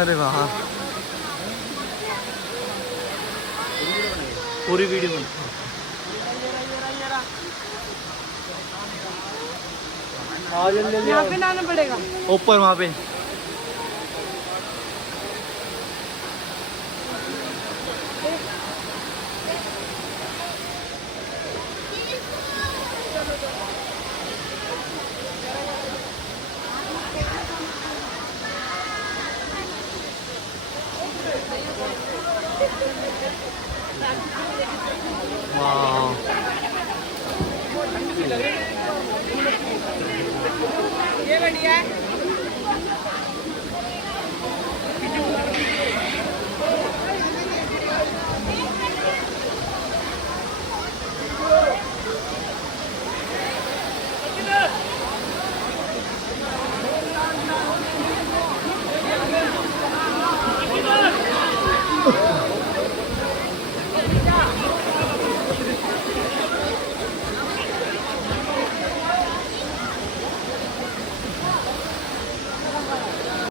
अरे वाह, पूरी वीडियो में यहाँ पे लाना पड़ेगा ऊपर वहाँ पे। ये बढ़िया है।